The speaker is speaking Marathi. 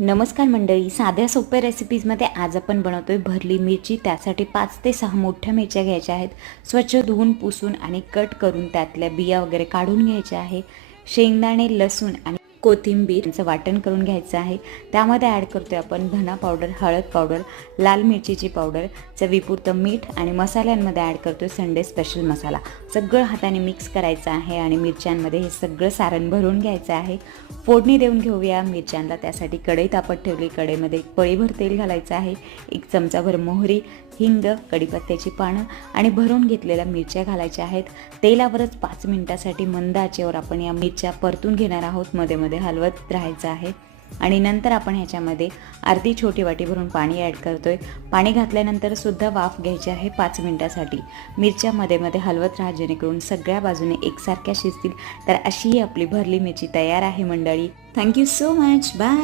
नमस्कार मंडळी, साध्या सोप्या रेसिपीजमध्ये आज आपण बनवतोय भरली मिरची। त्यासाठी 5 ते 6 मोठ्या मिरच्या घ्यायच्या आहेत। स्वच्छ धुवून पुसून आणि कट करून त्यातल्या बिया वगैरे काढून घ्यायच्या आहे। शेंगदाणे, लसूण आणि कोथिंबीरचं वाटण करून घ्यायचं आहे। त्यामध्ये ॲड करतोय आपण धना पावडर, हळद पावडर, लाल मिरचीची पावडर, चवीपुरतं मीठ आणि मसाल्यांमध्ये ॲड करतोय संडे स्पेशल मसाला। सगळं हाताने मिक्स करायचं आहे आणि मिरच्यांमध्ये हे सगळं सारण भरून घ्यायचं आहे। फोडणी देऊन घेऊया मिरच्यांना। त्यासाठी कढई तापत ठेवली, कढईमध्ये 1 पळीभर तेल घालायचं आहे। 1 चमचाभर मोहरी, हिंग, कढीपत्त्याची पानं आणि भरून घेतलेल्या मिरच्या घालायच्या आहेत। तेलावरच 5 मिनिटांसाठी मंद आचेवर आपण या मिरच्या परतून घेणार आहोत। मध्ये मध्ये हलवत राहायचं आहे आणि नंतर आपण ह्याच्यामध्ये अर्धी छोटी वाटी भरून पाणी ॲड करतोय। पाणी घातल्यानंतर सुद्धा वाफ घ्यायची आहे 5 मिनिटांसाठी। मिरच्या मध्ये मध्ये हलवत राहा जेणेकरून सगळ्या बाजूने एकसारख्या शिजतील। तर अशी आपली भरली मिरची तयार आहे मंडळी। Thank you so much, bye.